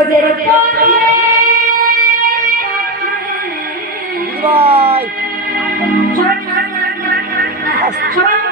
ব্রজের পথে ভাই সবাই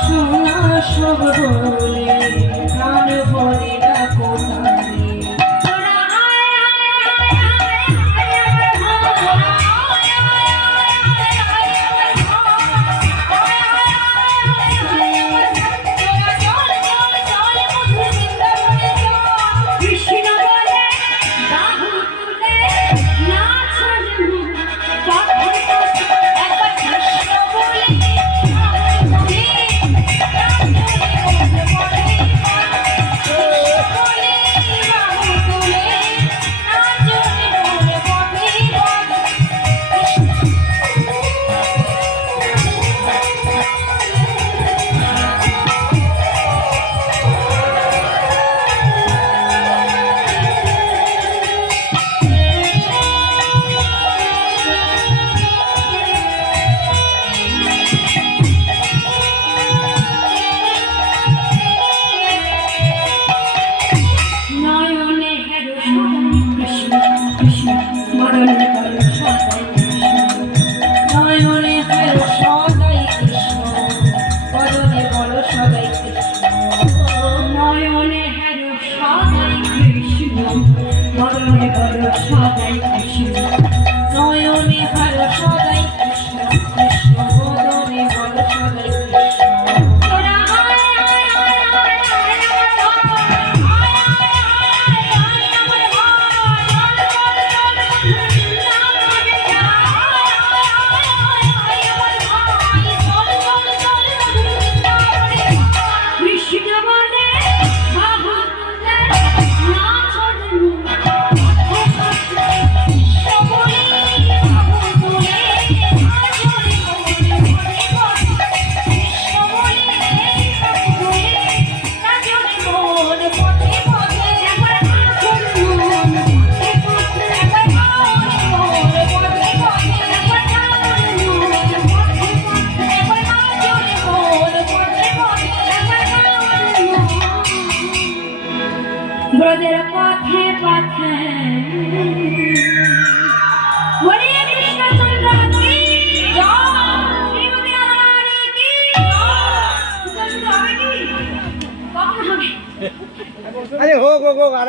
শোনা সব বলে আরে হোক হোক হোক আর